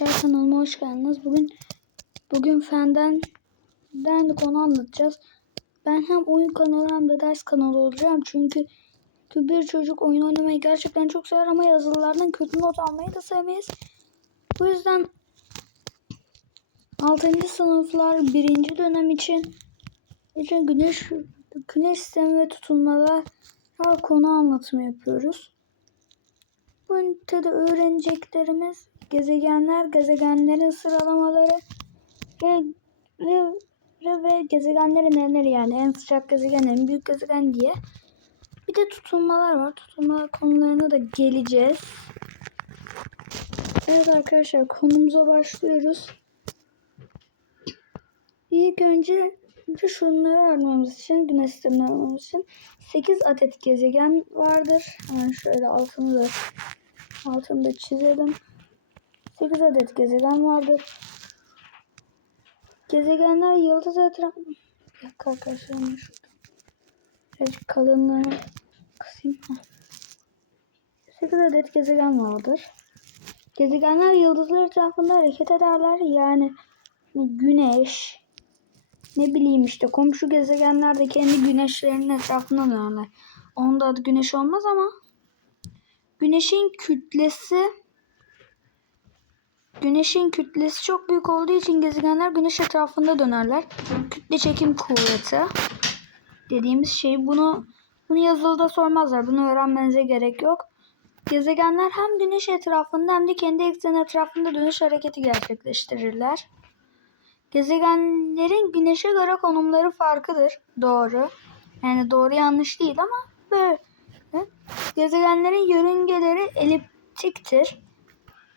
Arkadaşlar kanalıma hoş geldiniz. Bugün bugün fenden den konu anlatacağız. Ben hem oyun kanalı hem de ders kanalı olacağım. Çünkü bir çocuk oyun oynamayı gerçekten çok sever ama yazılılardan kötü not almayı da sevmeyiz. Bu yüzden 6. sınıflar 1. dönem için için güneş güneş sistemi ve tutunmalar konu anlatımı yapıyoruz. Bu ünitede öğreneceklerimiz gezegenler, gezegenlerin sıralamaları ve, ve, ve, gezegenlerin neleri yani en sıcak gezegen, en büyük gezegen diye. Bir de tutunmalar var. Tutunmalar konularına da geleceğiz. Evet arkadaşlar konumuza başlıyoruz. İlk önce bir şunları aramamız için, güneş sistemini aramamız için 8 adet gezegen vardır. Yani şöyle altını da altını da çizelim. 8 adet gezegen vardır. Gezegenler yıldız etrafı... Bir dakika arkadaşlar şurada. Birazcık kalınlığını kısayım. Heh. 8 adet gezegen vardır. Gezegenler yıldızlar etrafında hareket ederler. Yani güneş, ne bileyim işte komşu gezegenler de kendi güneşlerinin etrafında dönerler. Onun da adı güneş olmaz ama güneşin kütlesi güneşin kütlesi çok büyük olduğu için gezegenler güneş etrafında dönerler. Kütle çekim kuvveti dediğimiz şey bunu bunu yazılıda sormazlar. Bunu öğrenmenize gerek yok. Gezegenler hem güneş etrafında hem de kendi ekseni etrafında dönüş hareketi gerçekleştirirler. Gezegenlerin güneşe göre konumları farklıdır. Doğru. Yani doğru yanlış değil ama böyle. Gezegenlerin yörüngeleri eliptiktir.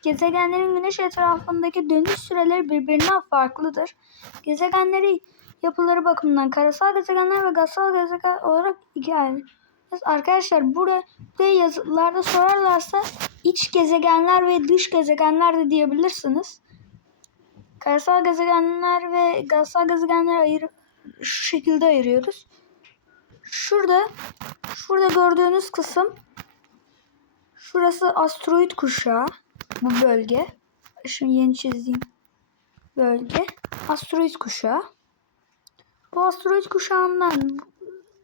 Gezegenlerin güneş etrafındaki dönüş süreleri birbirinden farklıdır. Gezegenleri yapıları bakımından karasal gezegenler ve gazsal gezegen olarak iki ayrı. Arkadaşlar buraya, buraya yazılarda sorarlarsa iç gezegenler ve dış gezegenler de diyebilirsiniz. Karasal gezegenler ve gazsal gezegenler ayır şu şekilde ayırıyoruz. Şurada şurada gördüğünüz kısım şurası asteroid kuşağı bu bölge. Şimdi yeni çizdiğim bölge asteroid kuşağı. Bu asteroid kuşağından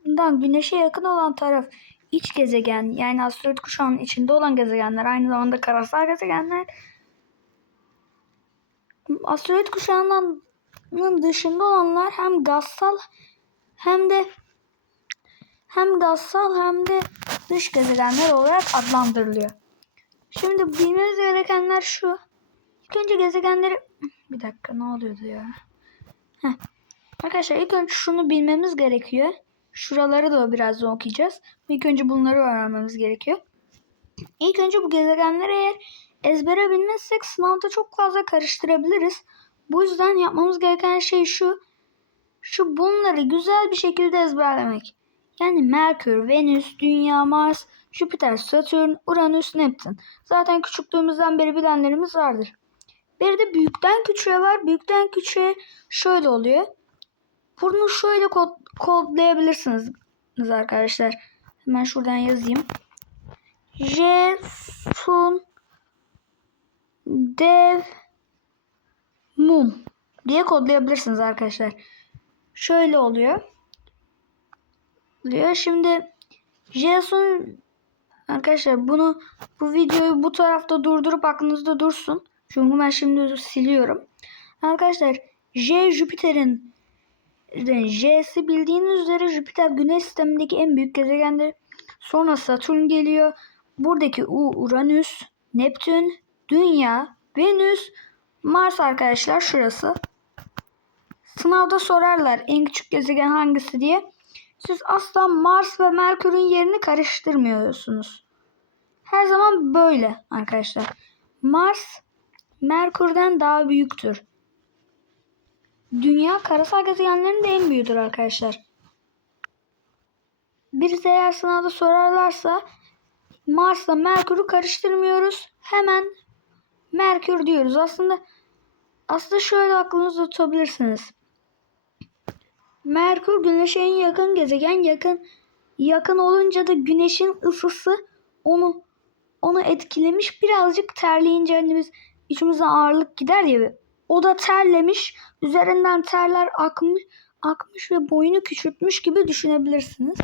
bundan güneşe yakın olan taraf iç gezegen yani asteroid kuşağının içinde olan gezegenler aynı zamanda karasal gezegenler asteroid kuşağından dışında olanlar hem gazsal hem de hem gazsal hem de dış gezegenler olarak adlandırılıyor. Şimdi bilmemiz gerekenler şu. İlk önce gezegenleri bir dakika ne oluyordu ya? Heh. Arkadaşlar ilk önce şunu bilmemiz gerekiyor. Şuraları da birazdan okuyacağız. İlk önce bunları öğrenmemiz gerekiyor. İlk önce bu gezegenleri eğer ezbere bilmezsek sınavda çok fazla karıştırabiliriz. Bu yüzden yapmamız gereken şey şu. Şu bunları güzel bir şekilde ezberlemek. Yani Merkür, Venüs, Dünya, Mars, Jüpiter, Satürn, Uranüs, Neptün. Zaten küçüklüğümüzden beri bilenlerimiz vardır. Bir de büyükten küçüğe var. Büyükten küçüğe şöyle oluyor. Bunu şöyle kod kodlayabilirsiniz arkadaşlar. Hemen şuradan yazayım. J, Sun, Dev, Mum diye kodlayabilirsiniz arkadaşlar. Şöyle oluyor. Diyor. Şimdi Jason arkadaşlar bunu bu videoyu bu tarafta durdurup aklınızda dursun. Çünkü ben şimdi siliyorum. Arkadaşlar J Jüpiter'in J'si bildiğiniz üzere Jüpiter güneş sistemindeki en büyük gezegendir. Sonra Satürn geliyor. Buradaki U Uranüs, Neptün, Dünya, Venüs, Mars arkadaşlar şurası. Sınavda sorarlar en küçük gezegen hangisi diye. Siz asla Mars ve Merkür'ün yerini karıştırmıyorsunuz. Her zaman böyle arkadaşlar. Mars Merkür'den daha büyüktür. Dünya karasal gezegenlerin de en büyüğüdür arkadaşlar. Bir eğer sınavda sorarlarsa Mars'la Merkür'ü karıştırmıyoruz. Hemen Merkür diyoruz. Aslında aslında şöyle aklınızda tutabilirsiniz. Merkür Güneş'e en yakın gezegen. Yakın yakın olunca da Güneş'in ısısı onu onu etkilemiş. Birazcık terleyince hani biz içimizden ağırlık gider ya. O da terlemiş. Üzerinden terler akmış, akmış ve boyunu küçültmüş gibi düşünebilirsiniz.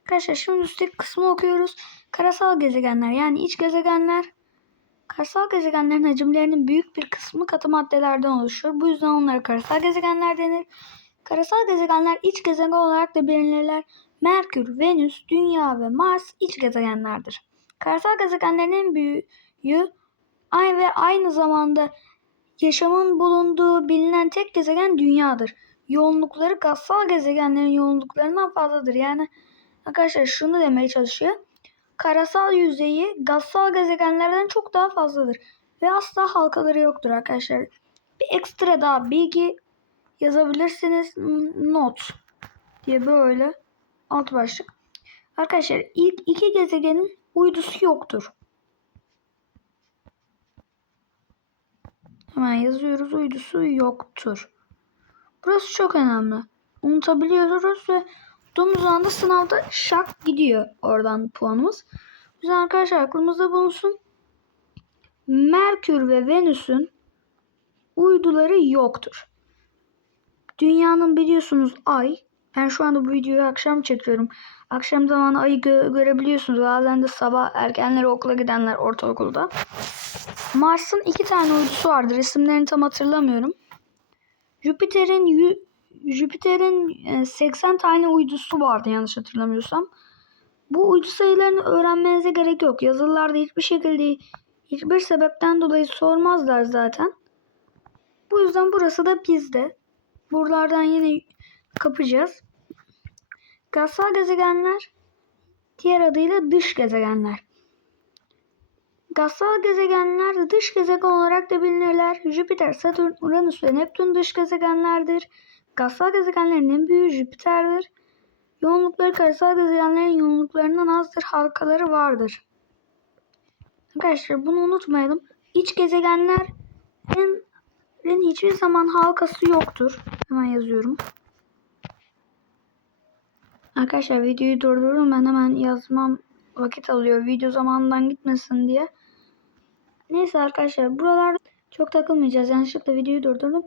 Arkadaşlar şimdi üstteki kısmı okuyoruz. Karasal gezegenler yani iç gezegenler. Karasal gezegenlerin hacimlerinin büyük bir kısmı katı maddelerden oluşur. Bu yüzden onlara karasal gezegenler denir. Karasal gezegenler iç gezegen olarak da bilinirler. Merkür, Venüs, Dünya ve Mars iç gezegenlerdir. Karasal gezegenlerin en büyüğü ay ve aynı zamanda yaşamın bulunduğu bilinen tek gezegen Dünya'dır. Yoğunlukları gazsal gezegenlerin yoğunluklarından fazladır. Yani arkadaşlar şunu demeye çalışıyor. Karasal yüzeyi gazsal gezegenlerden çok daha fazladır. Ve asla halkaları yoktur arkadaşlar. Bir ekstra daha bilgi yazabilirsiniz. Not diye böyle alt başlık. Arkadaşlar ilk iki gezegenin uydusu yoktur. Hemen yazıyoruz. Uydusu yoktur. Burası çok önemli. Unutabiliyoruz ve tuttuğumuz anda sınavda şak gidiyor oradan puanımız. O arkadaşlar aklımızda bulunsun. Merkür ve Venüs'ün uyduları yoktur. Dünyanın biliyorsunuz ay. Ben şu anda bu videoyu akşam çekiyorum. Akşam zamanı ayı gö- görebiliyorsunuz. Bazen de sabah erkenleri okula gidenler ortaokulda. Mars'ın iki tane uydusu vardır. İsimlerini tam hatırlamıyorum. Jüpiter'in Jüpiter'in e, 80 tane uydusu vardı yanlış hatırlamıyorsam. Bu uydu sayılarını öğrenmenize gerek yok. Yazılılarda hiçbir şekilde hiçbir sebepten dolayı sormazlar zaten. Bu yüzden burası da bizde. Buralardan yine kapacağız. Gazsal gezegenler diğer adıyla dış gezegenler. Gazsal gezegenler dış gezegen olarak da bilinirler. Jüpiter, Satürn, Uranüs ve Neptün dış gezegenlerdir. Gazsal gezegenlerin en büyüğü Jüpiter'dir. Yoğunlukları karasal gezegenlerin yoğunluklarından azdır. Halkaları vardır. Arkadaşlar bunu unutmayalım. İç gezegenlerin hiçbir zaman halkası yoktur. Hemen yazıyorum. Arkadaşlar videoyu durdurun. Ben hemen yazmam vakit alıyor. Video zamanından gitmesin diye. Neyse arkadaşlar buralarda çok takılmayacağız. Yanlışlıkla videoyu durdurdum.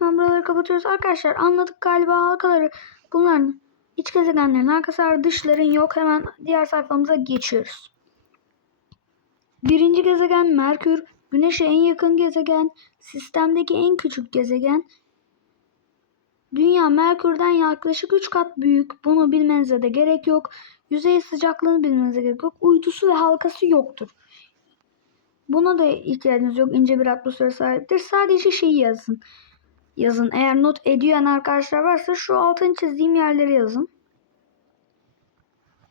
Hemen buraları kapatıyoruz. Arkadaşlar anladık galiba halkaları. Bunların iç gezegenlerin arkası var. Dışların yok. Hemen diğer sayfamıza geçiyoruz. Birinci gezegen Merkür. Güneş'e en yakın gezegen. Sistemdeki en küçük gezegen. Dünya Merkür'den yaklaşık 3 kat büyük. Bunu bilmenize de gerek yok. Yüzey sıcaklığını bilmenize gerek yok. Uydusu ve halkası yoktur. Buna da ihtiyacınız yok. İnce bir atmosfere sahiptir. Sadece şeyi yazın. Yazın. Eğer not ediyen arkadaşlar varsa şu altını çizdiğim yerleri yazın.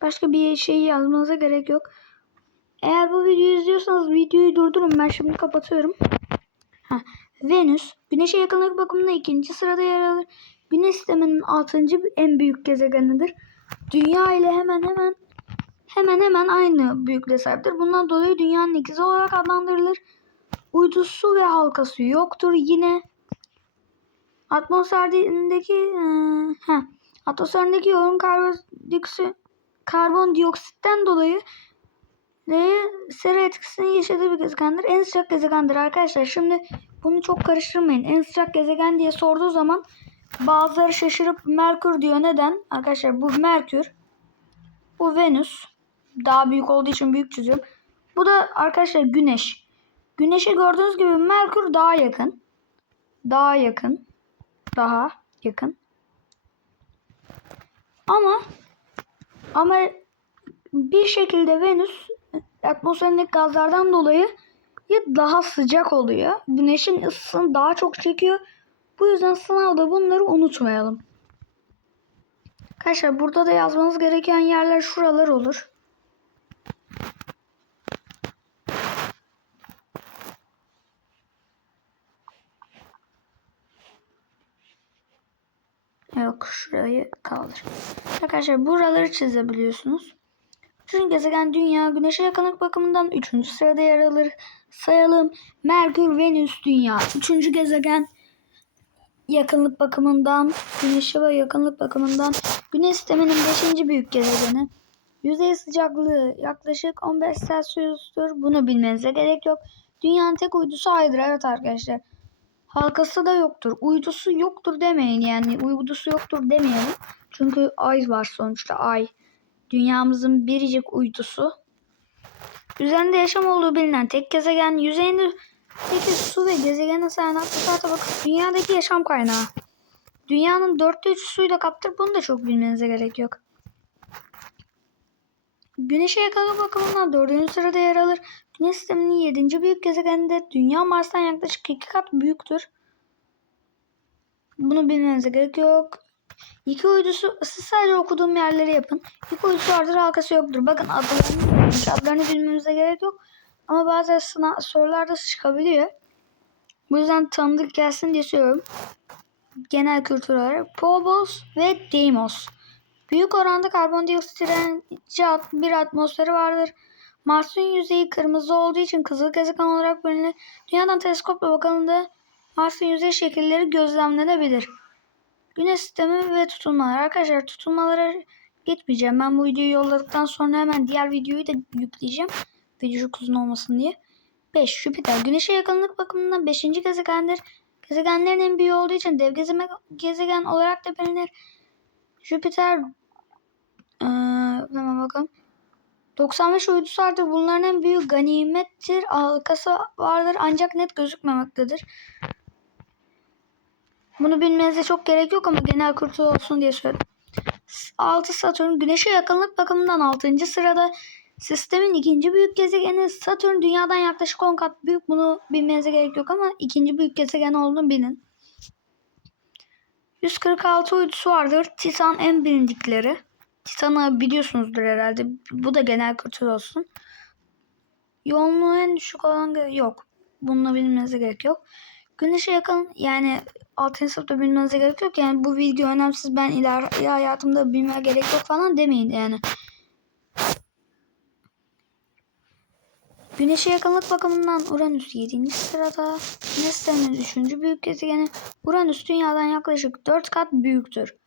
Başka bir şeyi yazmanıza gerek yok. Eğer bu videoyu izliyorsanız videoyu durdurun. Ben şimdi kapatıyorum. Heh. Venüs, Güneş'e yakınlık bakımında ikinci sırada yer alır. Güneş sisteminin altıncı en büyük gezegenidir. Dünya ile hemen hemen hemen hemen aynı büyüklüğe sahiptir. Bundan dolayı dünyanın ikizi olarak adlandırılır. Uydusu ve halkası yoktur. Yine atmosferdeki e, heh, atmosferindeki yoğun karbondioksit karbondioksitten dolayı sera etkisini yaşadığı bir gezegendir. En sıcak gezegendir arkadaşlar. Şimdi bunu çok karıştırmayın. En sıcak gezegen diye sorduğu zaman bazıları şaşırıp Merkür diyor. Neden? Arkadaşlar bu Merkür. Bu Venüs. Daha büyük olduğu için büyük çiziyorum. Bu da arkadaşlar Güneş. Güneşe gördüğünüz gibi Merkür daha yakın. Daha yakın. Daha yakın. Ama ama bir şekilde Venüs atmosferindeki gazlardan dolayı daha sıcak oluyor. Güneşin ısısını daha çok çekiyor. Bu yüzden sınavda bunları unutmayalım. Arkadaşlar burada da yazmanız gereken yerler şuralar olur. Yok şurayı kaldır. Arkadaşlar buraları çizebiliyorsunuz. Üçüncü gezegen Dünya, Güneş'e yakınlık bakımından üçüncü sırada yer alır. Sayalım. Merkür, Venüs, Dünya. Üçüncü gezegen yakınlık bakımından, Güneş'e ve yakınlık bakımından Güneş sisteminin beşinci büyük gezegeni. Yüzey sıcaklığı yaklaşık 15 Celsius'tur. Bunu bilmenize gerek yok. Dünyanın tek uydusu Ay'dır. Evet arkadaşlar. Halkası da yoktur. Uydusu yoktur demeyin yani. Uydusu yoktur demeyelim. Çünkü Ay var sonuçta Ay. Dünyamızın biricik uydusu. Üzerinde yaşam olduğu bilinen tek gezegen yüzeyinde peki su ve gezegene sahip saate bakın dünyadaki yaşam kaynağı. Dünyanın dörtte üçü suyla kaptır. Bunu da çok bilmenize gerek yok. Güneşe yakın bakımından dördüncü sırada yer alır. Güneş sisteminin yedinci büyük gezegeninde Dünya Mars'tan yaklaşık iki kat büyüktür. Bunu bilmenize gerek yok. İki uydusu siz sadece okuduğum yerleri yapın. İki uydusu vardır halkası yoktur. Bakın adlarını bilmiyormuş. Adlarını bilmemize gerek yok. Ama bazen sınav, sorularda çıkabiliyor. Bu yüzden tanıdık gelsin diye söylüyorum. Genel kültür olarak. Phobos ve Deimos. Büyük oranda karbondioksit direnci at- bir atmosferi vardır. Mars'ın yüzeyi kırmızı olduğu için kızıl gezegen olarak bilinir. Dünyadan teleskopla bakıldığında Mars'ın yüzey şekilleri gözlemlenebilir. Güneş sistemi ve tutulmalar. Arkadaşlar tutulmalara gitmeyeceğim. Ben bu videoyu yolladıktan sonra hemen diğer videoyu da yükleyeceğim. Video çok uzun olmasın diye. 5. Jüpiter. Güneşe yakınlık bakımından 5. gezegendir. Gezegenlerin en büyüğü olduğu için dev gezegen olarak da bilinir. Jüpiter ee, hemen bakalım. 95 uydusu vardır. Bunların en büyüğü ganimettir. Halkası vardır ancak net gözükmemektedir. Bunu bilmenize çok gerek yok ama genel kültür olsun diye söyledim. 6 Satürn Güneşe yakınlık bakımından 6. sırada. Sistemin ikinci büyük gezegeni Satürn dünyadan yaklaşık 10 kat büyük. Bunu bilmenize gerek yok ama ikinci büyük gezegen olduğunu bilin. 146 uydusu vardır. Titan en bilindikleri. Titan'ı biliyorsunuzdur herhalde. Bu da genel kültür olsun. Yoğunluğu en düşük olan yok. Bununla bilmenize gerek yok. Güneşe yakın yani 6. sınıfta bilmenize gerek yok. Yani bu video önemsiz ben ileride hayatımda bilmeye gerek yok falan demeyin yani. Güneşe yakınlık bakımından Uranüs 7. sırada. Güneş sisteminin 3. büyük gezegeni. Uranüs dünyadan yaklaşık 4 kat büyüktür.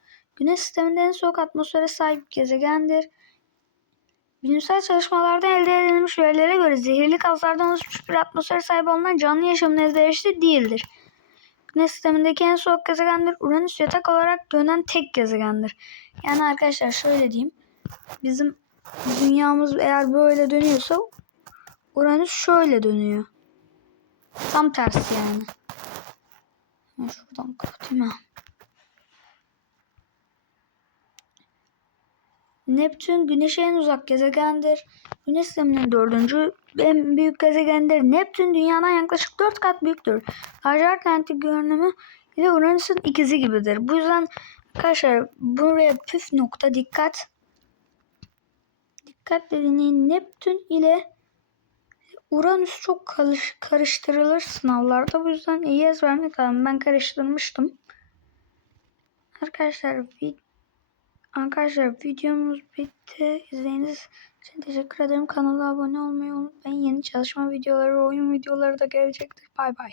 Güneş sisteminde en soğuk atmosfere sahip gezegendir. Bilimsel çalışmalarda elde edilmiş verilere göre zehirli gazlardan oluşmuş bir atmosfere sahip olunan canlı yaşamın elverişli değildir. Güneş sistemindeki en soğuk gezegendir. Uranüs yatak olarak dönen tek gezegendir. Yani arkadaşlar şöyle diyeyim. Bizim dünyamız eğer böyle dönüyorsa Uranüs şöyle dönüyor. Tam tersi yani. Ben şuradan kapatayım ha. Neptün Güneş'e en uzak gezegendir. Güneş sisteminin dördüncü en büyük gezegendir. Neptün dünyadan yaklaşık 4 kat büyüktür. Lacivert renkli görünümü ile Uranüs'ün ikizi gibidir. Bu yüzden arkadaşlar buraya püf nokta dikkat. Dikkat dediğin Neptün ile Uranüs çok karış, karıştırılır sınavlarda. Bu yüzden iyi ezberlemek lazım. Ben karıştırmıştım. Arkadaşlar vid Arkadaşlar videomuz bitti. İzlediğiniz için teşekkür ederim. Kanala abone olmayı unutmayın. Yeni çalışma videoları oyun videoları da gelecektir. Bay bay.